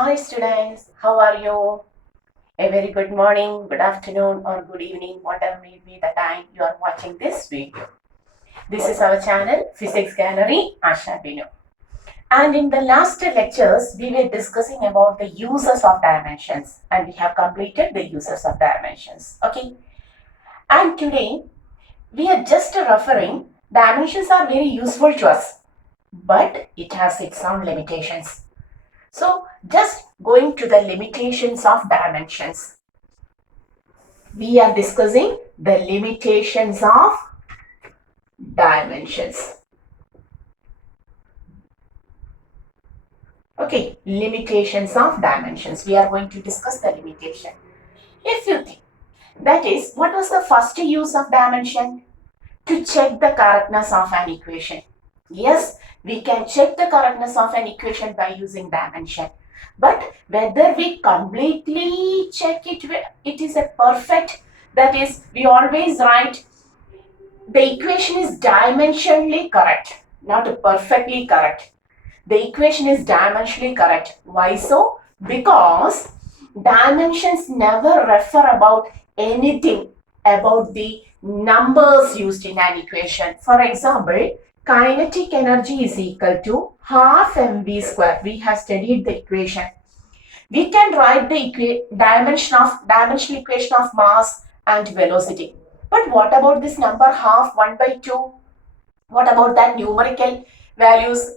Hi students, how are you? A very good morning, good afternoon or good evening, whatever may be the time you are watching this video. This is our channel Physics Gallery Asha Binu. And in the last lectures, we were discussing about the uses of dimensions and we have completed the uses of dimensions. Okay. And today, we are just referring dimensions are very useful to us, but it has its own limitations. So just going to the limitations of dimensions. We are discussing the limitations of dimensions. Okay, limitations of dimensions. We are going to discuss the limitation. If you think, that is, what was the first use of dimension? To check the correctness of an equation. Yes, we can check the correctness of an equation by using dimension. But whether we completely check it, it is a perfect, that is, we always write the equation is dimensionally correct, not perfectly correct. The equation is dimensionally correct. Why so? Because dimensions never refer about anything about the numbers used in an equation. For example, kinetic energy is equal to half mv square. We have studied the equation. We can write the dimensional equation of mass and velocity. But what about this number half 1 by 2? What about that numerical values?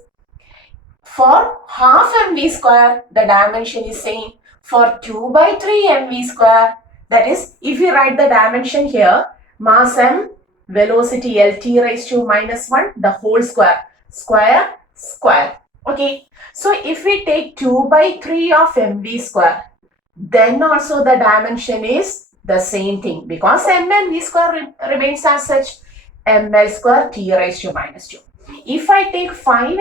For half mv square, the dimension is same. For 2 by 3 mv square, that is, if you write the dimension here, mass m, velocity lt raised to minus 1, the whole square, square, square. Okay, so if we take 2 by 3 of mv square, then also the dimension is the same thing because m and v square remains as such, ml square t raised to minus 2. If I take 5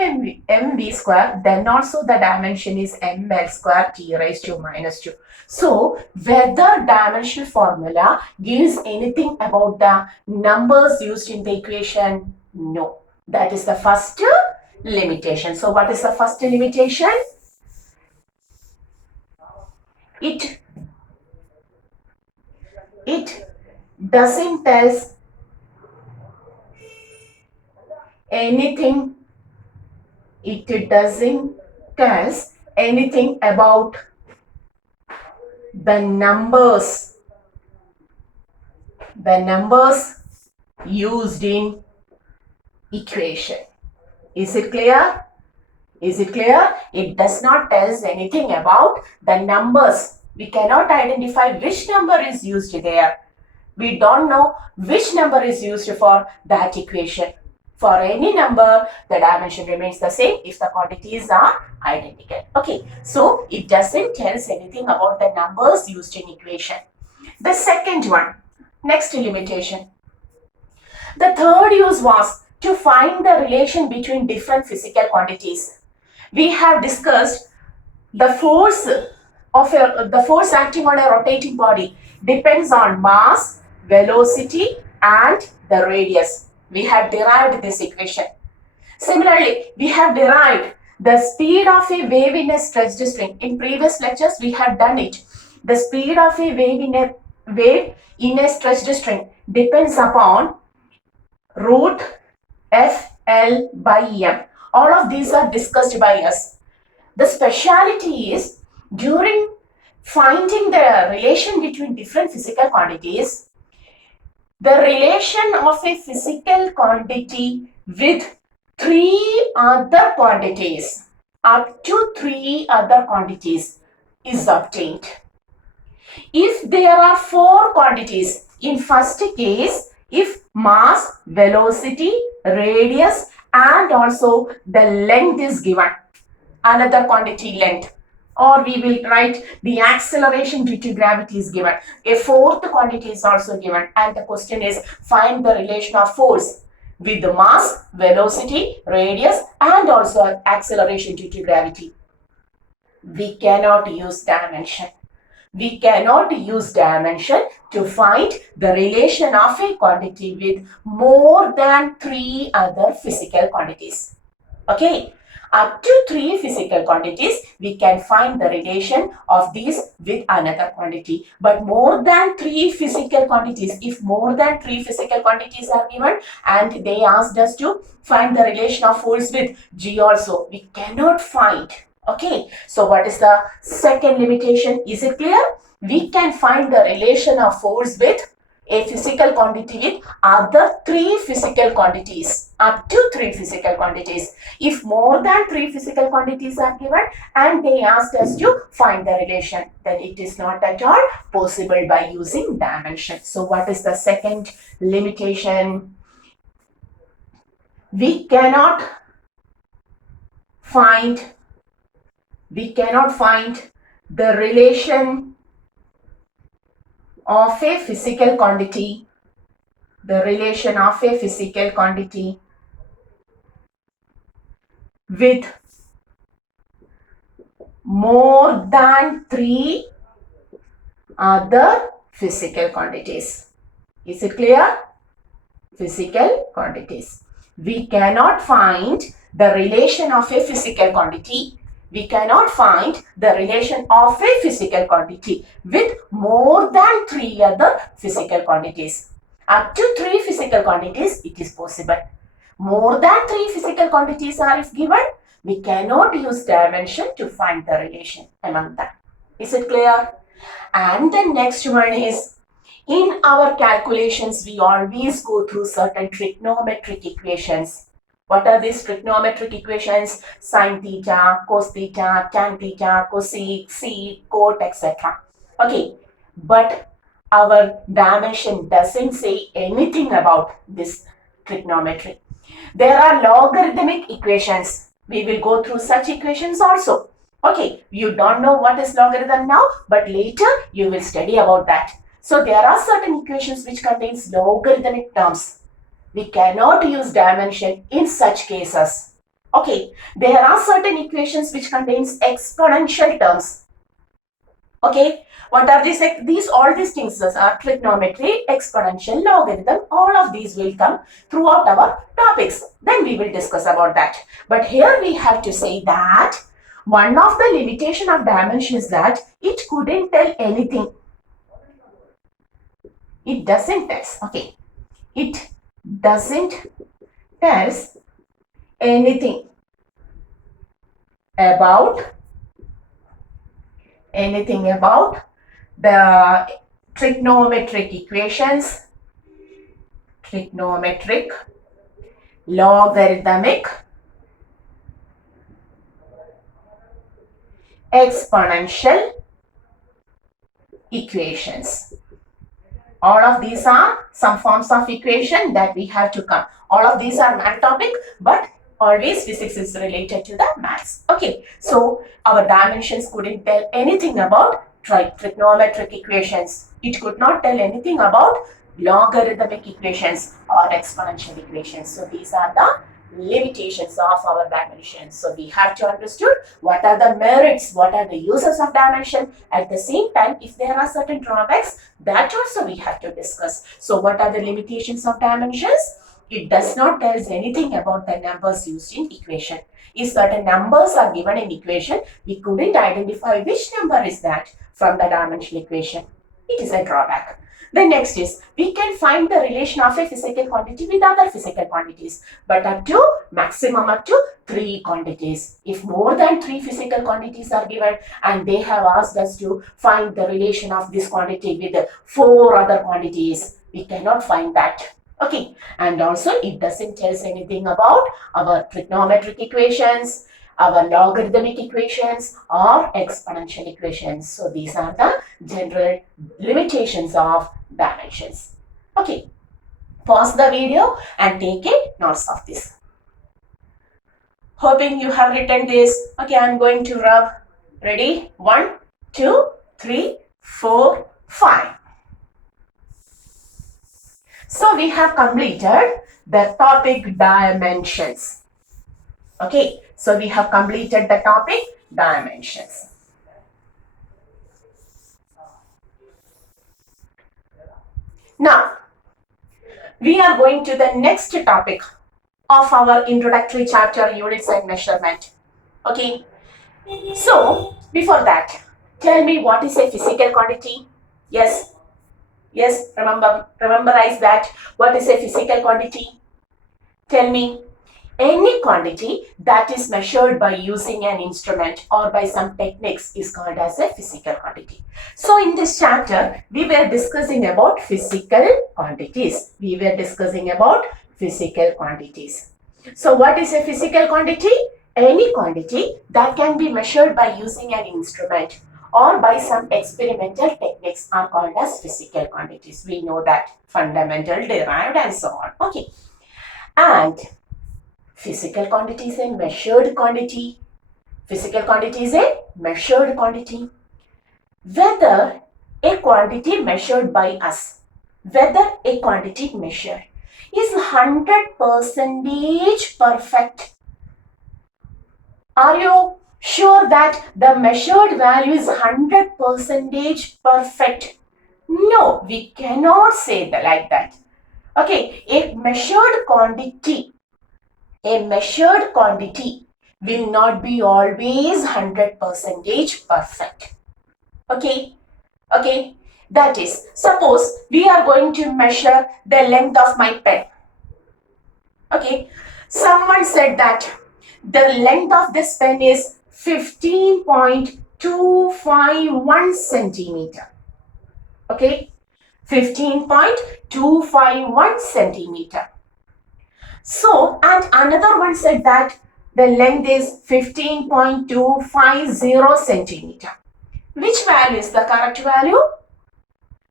mv square, then also the dimension is ml square t raised to minus 2. So, whether dimensional formula gives anything about the numbers used in the equation? No. That is the first limitation. So, what is the first limitation? It doesn't tell anything. It doesn't tell anything about the numbers used in equation. Is it clear? Is it clear? It does not tell us anything about the numbers. We cannot identify which number is used there. We don't know which number is used for that equation. For any number, the dimension remains the same if the quantities are identical. Okay, so it doesn't tell us anything about the numbers used in equation. The second one, next limitation. The third use was to find the relation between different physical quantities. We have discussed the force acting on a rotating body depends on mass, velocity, and the radius. We have derived this equation. Similarly, we have derived the speed of a wave in a stretched string. In previous lectures, we have done it. The speed of a wave in a stretched string depends upon root FL by M. All of these are discussed by us. The speciality is during finding the relation between different physical quantities, the relation of a physical quantity with three other quantities, up to three other quantities is obtained. If there are four quantities, in first case, if mass, velocity, radius and also the length is given, another quantity length, or we will write the acceleration due to gravity is given. A fourth quantity is also given and the question is find the relation of force with the mass, velocity, radius and also acceleration due to gravity. We cannot use dimension. We cannot use dimension to find the relation of a quantity with more than three other physical quantities. Okay. Up to 3 physical quantities, we can find the relation of these with another quantity. But more than 3 physical quantities, if more than 3 physical quantities are given and they asked us to find the relation of force with G also, we cannot find. Okay, so what is the second limitation? Is it clear? We can find the relation of force with a physical quantity with other 3 physical quantities, up to 3 physical quantities. If more than 3 physical quantities are given and they asked us to find the relation, then it is not at all possible by using dimension. So what is the second limitation? We cannot find the relation of a physical quantity, with more than 3 other physical quantities. Is it clear? Physical quantities. We cannot find the relation of a physical quantity. We cannot find the relation of a physical quantity with more than 3 other physical quantities. Up to 3 physical quantities, it is possible. More than 3 physical quantities are if given, we cannot use dimension to find the relation among them. Is it clear? And the next one is, in our calculations, we always go through certain trigonometric equations. What are these trigonometric equations? Sin theta, cos theta, tan theta, cosec, sec, cot, etc. Okay, but our dimension doesn't say anything about this trigonometry. There are logarithmic equations. We will go through such equations also. Okay, you don't know what is logarithm now, but later you will study about that. So there are certain equations which contains logarithmic terms. We cannot use dimension in such cases. Okay, there are certain equations which contains exponential terms. Okay, what are these? All these things are trigonometry, exponential, logarithm. All of these will come throughout our topics. Then we will discuss about that. But here we have to say that one of the limitation of dimension is that it couldn't tell anything. It doesn't tell. Okay, it doesn't tell anything about the trigonometric equations, logarithmic, exponential equations. All of these are some forms of equation that we have to come. All of these are math topic, but always physics is related to the maths. Okay, so our dimensions couldn't tell anything about trigonometric equations. It could not tell anything about logarithmic equations or exponential equations. So these are the limitations of our dimensions. So we have to understand what are the merits, what are the uses of dimension. At the same time, if there are certain drawbacks, that also we have to discuss. So what are the limitations of dimensions? It does not tell us anything about the numbers used in equation. If certain numbers are given in equation, we couldn't identify which number is that from the dimensional equation. It is a drawback. The next is, we can find the relation of a physical quantity with other physical quantities, but maximum up to 3 quantities. If more than 3 physical quantities are given and they have asked us to find the relation of this quantity with 4 other quantities, we cannot find that. Okay, and also it doesn't tell us anything about our trigonometric equations, our logarithmic equations or exponential equations. So these are the general limitations of dimensions. Okay, pause the video and take a notes of this. Hoping you have written this. Okay, I'm going to rub. Ready? 1, 2, 3, 4, 5. So we have completed the topic dimensions. Okay, so we have completed the topic dimensions. Now, we are going to the next topic of our introductory chapter, units and measurement. Okay. So, before that, tell me what is a physical quantity? Yes. Yes, rememberize that. What is a physical quantity? Tell me. Any quantity that is measured by using an instrument or by some techniques is called as a physical quantity. So in this chapter, we were discussing about physical quantities. We were discussing about physical quantities. So what is a physical quantity? Any quantity that can be measured by using an instrument or by some experimental techniques are called as physical quantities. We know that fundamental, derived and so on. Okay. And physical quantity is a measured quantity. Physical quantity is a measured quantity. Whether a quantity measured by us, whether a quantity measured is 100% perfect. Are you sure that the measured value is 100% perfect? No, we cannot say that like that. Okay, a measured quantity will not be always 100% perfect. Okay, okay. That is, suppose we are going to measure the length of my pen. Okay, someone said that the length of this pen is 15.251 centimeter. Okay, 15.251 centimeter. So, and another one said that the length is 15.250 centimeter. Which value is the correct value?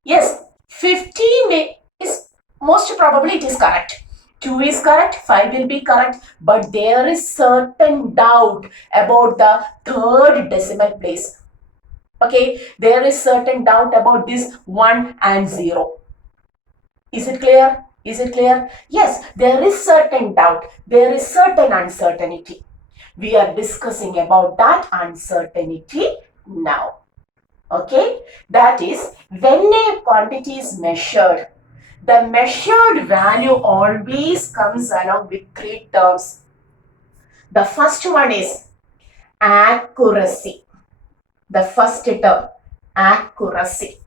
Yes, 15 is most probably it is correct. 2 is correct, 5 will be correct, but there is certain doubt about the third decimal place. Okay, there is certain doubt about this 1 and 0. Is it clear? Is it clear? Yes, there is certain doubt. There is certain uncertainty. We are discussing about that uncertainty now. Okay, that is when a quantity is measured, the measured value always comes along with three terms. The first one is accuracy. The first term, accuracy.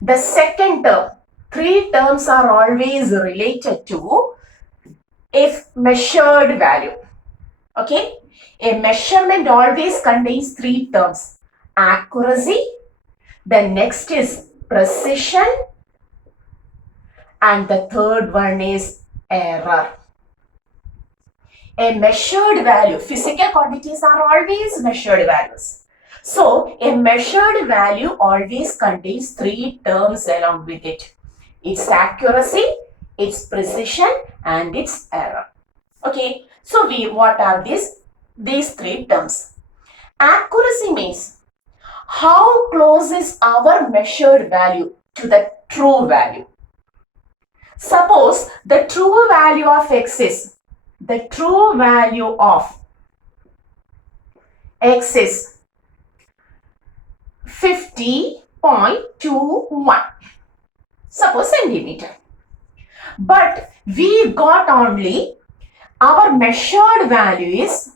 The second term, three terms are always related to a measured value. Okay, a measurement always contains three terms: accuracy, the next is precision, and the third one is error. A measured value, physical quantities are always measured values. So, a measured value always contains three terms along with it. Its accuracy, its precision, and its error. Okay, so what are these? These three terms. Accuracy means how close is our measured value to the true value. Suppose the true value of x is, the true value of x is 50.21, suppose centimeter. But we got only our measured value is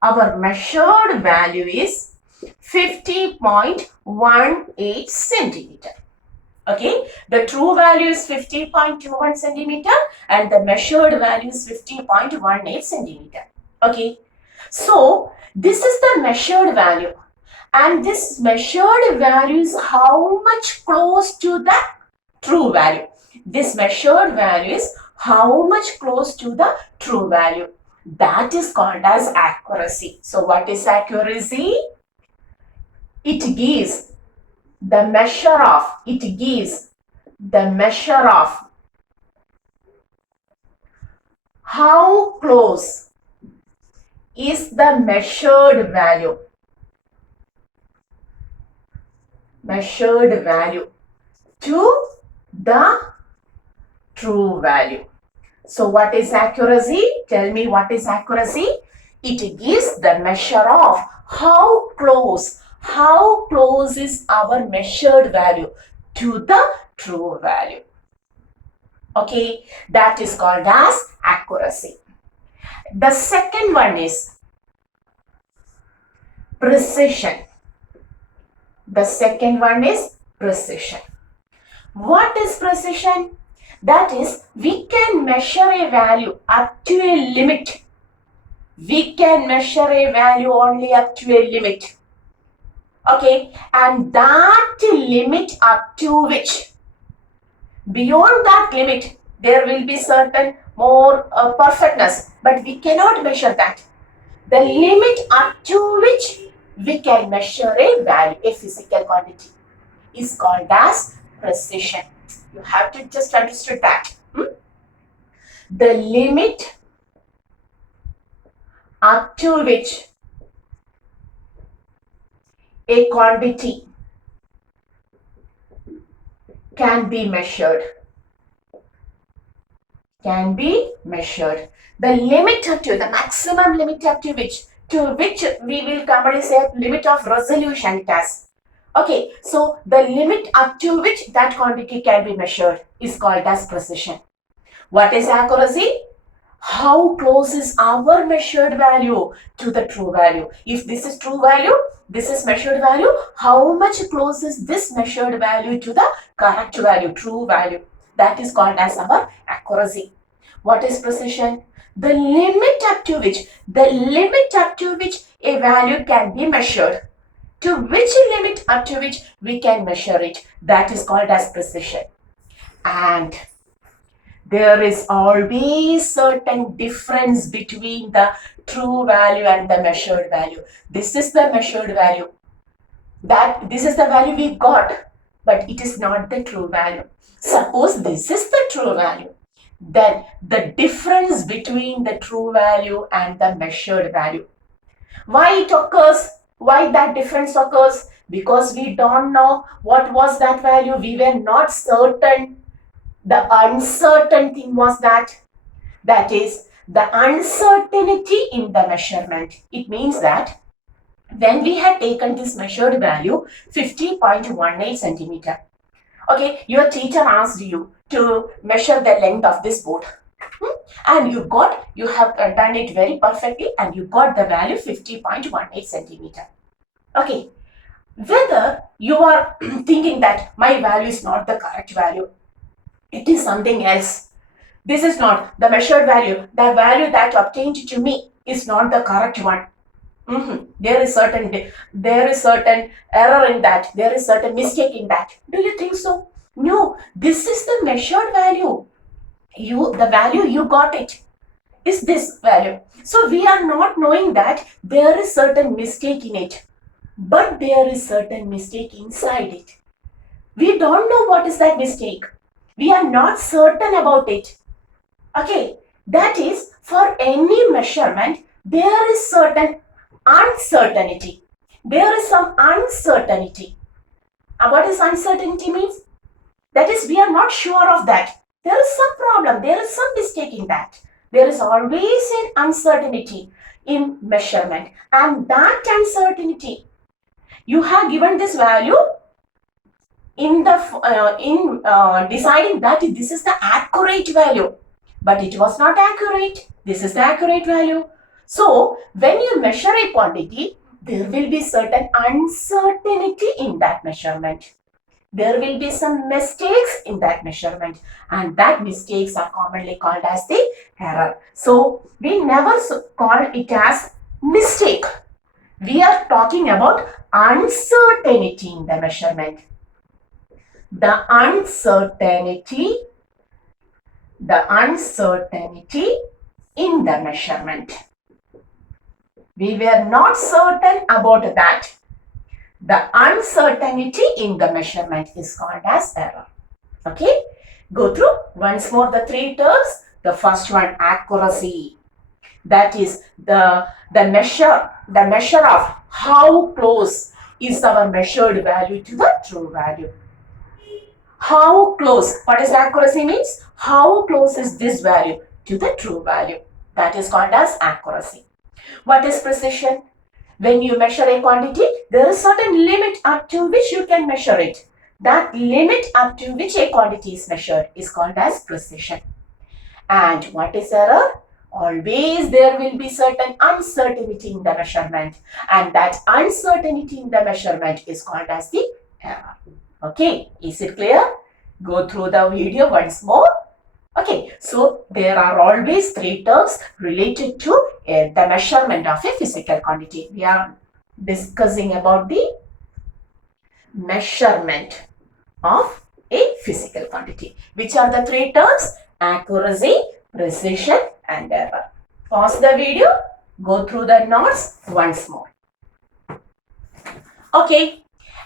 50.18 centimeter. Okay, the true value is 50.21 centimeter and the measured value is 50.18 centimeter. Okay, so this is the measured value, and this measured value is how much close to the true value. This measured value is how much close to the true value. That is called as accuracy. So what is accuracy? It gives the measure of, how close is the measured value to the true value. So what is accuracy? Tell me, what is accuracy? It gives the measure of how close is our measured value to the true value. Okay, that is called as accuracy. The second one is precision. The second one is precision. What is precision? That is, we can measure a value up to a limit. We can measure a value only up to a limit. Okay, and that limit up to which, beyond that limit, there will be certain more perfectness, but we cannot measure that. The limit up to which we can measure a value, a physical quantity, is called as precision. You have to just understand that. The limit up to which a quantity can be measured. Can be measured. The limit up to, the maximum limit up to which we will commonly say limit of resolution test. Okay, so the limit up to which that quantity can be measured is called as precision. What is accuracy? How close is our measured value to the true value? If this is true value, this is measured value, how much close is this measured value to the correct value, true value? That is called as our accuracy. What is precision? The limit up to which a value can be measured. To which limit up to which we can measure it, that is called as precision. And there is always certain difference between the true value and the measured value. This is the measured value. This is the value we got, but it is not the true value. Suppose this is the true value. Then the difference between the true value and the measured value. Why it occurs? Why that difference occurs? Because we don't know what was that value. We were not certain. The uncertain thing was that is the uncertainty in the measurement. It means that when we had taken this measured value 50.18 centimeter, okay, your teacher asked you to measure the length of this board, and you have done it very perfectly, and you got the value 50.18 centimeter. Okay, whether you are thinking that my value is not the correct value, it is something else. This is not the measured value. The value that obtained to me is not the correct one. There is certain error in that. There is certain mistake in that. Do you think so? No. This is the measured value. The value you got it is this value. So we are not knowing that there is certain mistake in it, but there is certain mistake inside it. We don't know what is that mistake. We are not certain about it. Okay, that is, for any measurement, there is certain uncertainty. There is some uncertainty. What is uncertainty means? That is, we are not sure of that. There is some problem. There is some mistake in that. There is always an uncertainty in measurement. And that uncertainty, you have given this value in deciding that this is the accurate value, but it was not accurate. This is the accurate value. So when you measure a quantity, there will be certain uncertainty in that measurement. There will be some mistakes in that measurement, and that mistakes are commonly called as the error. So we never call it as mistake. We are talking about uncertainty in the measurement. The uncertainty in the measurement. We were not certain about that. The uncertainty in the measurement is called as error. Okay, go through once more the three terms. The first one, accuracy. That is the measure of how close is our measured value to the true value. How close? What is accuracy means? How close is this value to the true value? That is called as accuracy. What is precision? When you measure a quantity, there is certain limit up to which you can measure it. That limit up to which a quantity is measured is called as precision. And what is error? always there will be certain uncertainty in the measurement, and that uncertainty in the measurement is called as the error. Okay, is it clear? Go through the video once more. Okay, so there are always three terms related to the measurement of a physical quantity. We are discussing about the measurement of a physical quantity. Which are the three terms? Accuracy, precision, and error. Pause the video, go through the notes once more. Okay,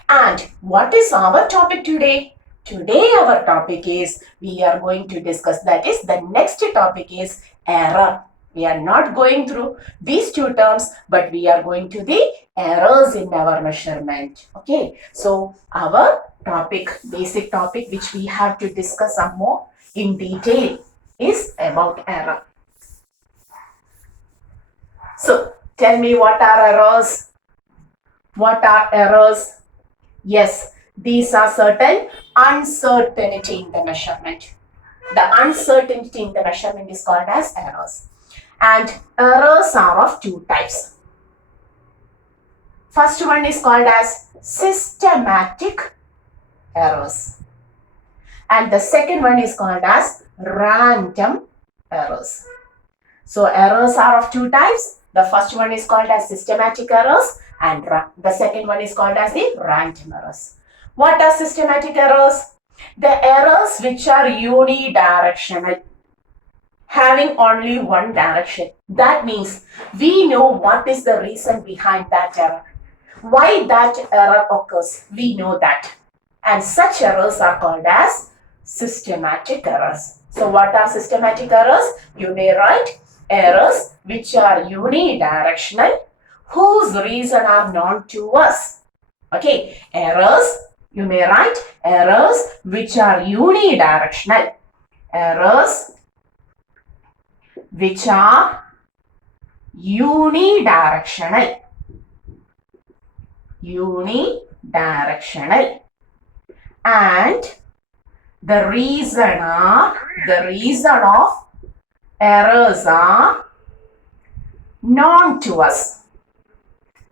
and what is our topic today? Today our topic is, we are going to discuss, that is the next topic is error. We are not going through these two terms, but we are going to the errors in our measurement. Okay, so our topic, basic topic which we have to discuss some more in detail is about error. So tell me, what are errors? What are errors? Yes, these are certain uncertainty in the measurement. The uncertainty in the measurement is called as errors. And errors are of two types. First one is called as systematic errors. And the second one is called as random errors. So errors are of two types. The first one is called as systematic errors, and the second one is called as the random errors. What are systematic errors? The errors which are unidirectional, having only one direction. That means we know what is the reason behind that error. Why that error occurs, we know that. And such errors are called as systematic errors. So what are systematic errors? You may write errors which are unidirectional, whose reason are known to us. Okay, errors, you may write errors which are unidirectional. Errors which are unidirectional. Unidirectional. And the reason of errors are known to us.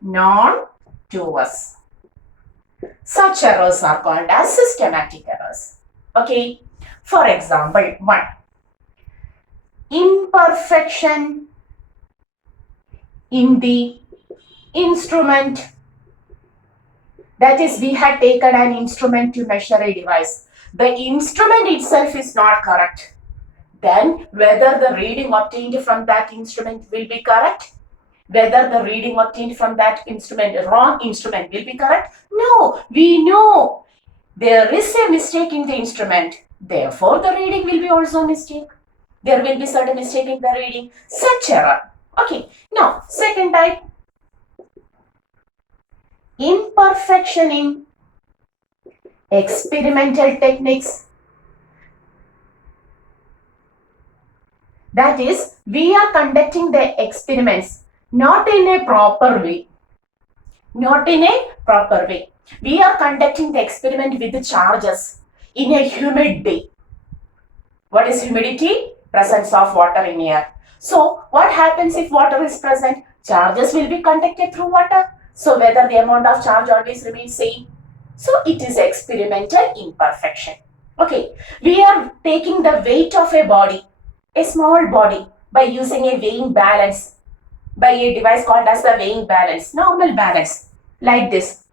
Known to us. Such errors are called as systematic errors. Okay. For example, 1. Imperfection in the instrument. That is, we had taken an instrument to measure a device. The instrument itself is not correct. Then whether the reading obtained from that instrument will be correct? Whether the reading obtained from that instrument, wrong instrument, will be correct? No, we know there is a mistake in the instrument. Therefore, the reading will be also a mistake. There will be certain mistake in the reading. Such error. Okay. Now, second type. Imperfection in experimental techniques. That is, we are conducting the experiments not in a proper way. Not in a proper way. We are conducting the experiment with the charges in a humid day. What is humidity? Presence of water in air. So, what happens if water is present? Charges will be conducted through water. So, whether the amount of charge always remains same. So, it is experimental imperfection. Okay, we are taking the weight of a body, a small body, by using a weighing balance, by a device called as the weighing balance, normal balance, like this.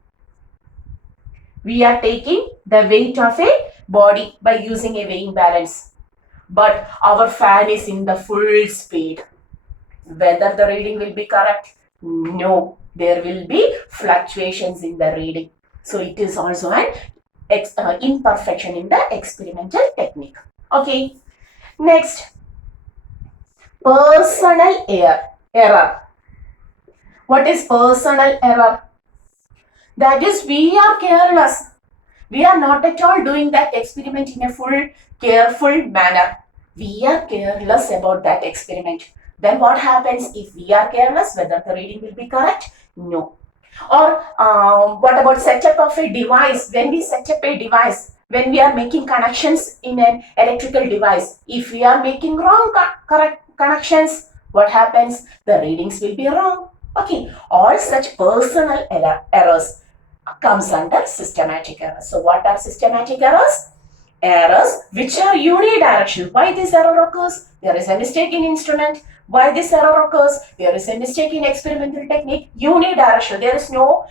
We are taking the weight of a body by using a weighing balance. But our fan is in the full speed. Whether the reading will be correct? No, there will be fluctuations in the reading. So it is also an imperfection in the experimental technique. Okay. Next, personal error. What is personal error? That is, we are careless. We are not at all doing that experiment in a full careful manner. We are careless about that experiment. Then what happens if we are careless? Whether the reading will be correct? No. Or what about setup of a device? When we set up a device, when we are making connections in an electrical device, if we are making wrong correct connections, what happens? The readings will be wrong. Okay, all such personal errors comes under systematic errors. So what are systematic errors? Errors which are unidirectional. Why this error occurs? There is a mistake in instrument. Why this error occurs? There is a mistake in experimental technique. Unidirectional. There is no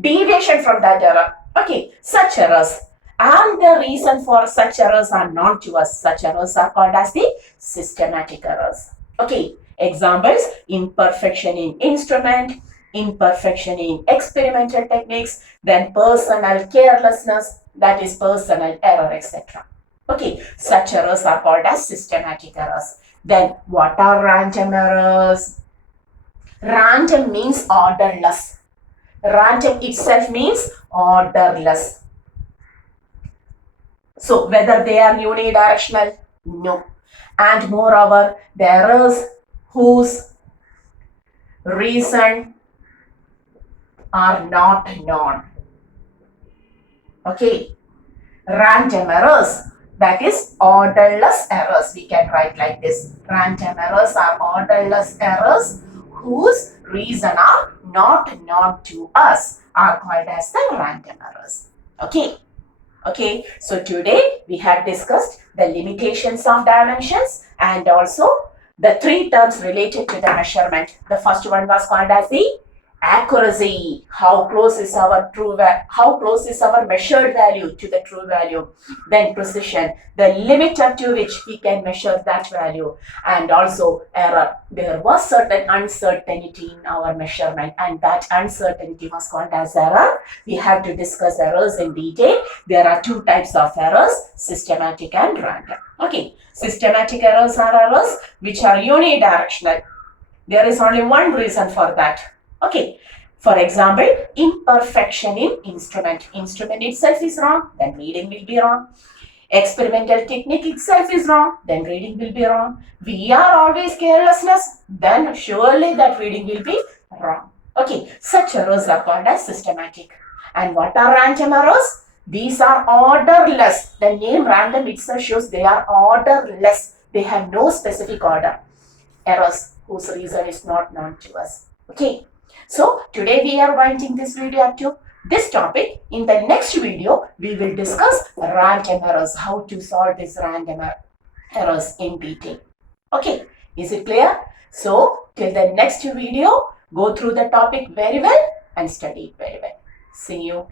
deviation from that error. Okay, such errors. And the reason for such errors are known to us. Such errors are called as the systematic errors. Okay, examples: imperfection in instrument, imperfection in experimental techniques, then personal carelessness, that is personal error, etc. Okay, such errors are called as systematic errors. Then what are random errors? Random means orderless. Random itself means orderless. So whether they are unidirectional? No. And moreover, the errors whose reason are not known. Okay. Random errors, that is orderless errors. We can write like this. Random errors are orderless errors whose reason are not known to us are called as the random errors. Okay. Okay, so today we have discussed the limitations of dimensions and also the three terms related to the measurement. The first one was called as the accuracy. How close is our measured value to the true value? Then precision, the limit up to which we can measure that value, and also error. There was certain uncertainty in our measurement, and that uncertainty was called as error. We have to discuss errors in detail. There are two types of errors: systematic and random. Okay, systematic errors are errors which are unidirectional. There is only one reason for that. Okay, for example, imperfection in instrument. Instrument itself is wrong, then reading will be wrong. Experimental technique itself is wrong, then reading will be wrong. We are always carelessness, then surely that reading will be wrong. Okay, such errors are called as systematic. And what are random errors? These are orderless. The name random itself shows they are orderless. They have no specific order. Errors whose reason is not known to us. Okay. So today we are winding this video up to this topic. In the next video, we will discuss random errors, how to solve these random errors in detail. Okay, is it clear? So till the next video, go through the topic very well and study it very well. See you.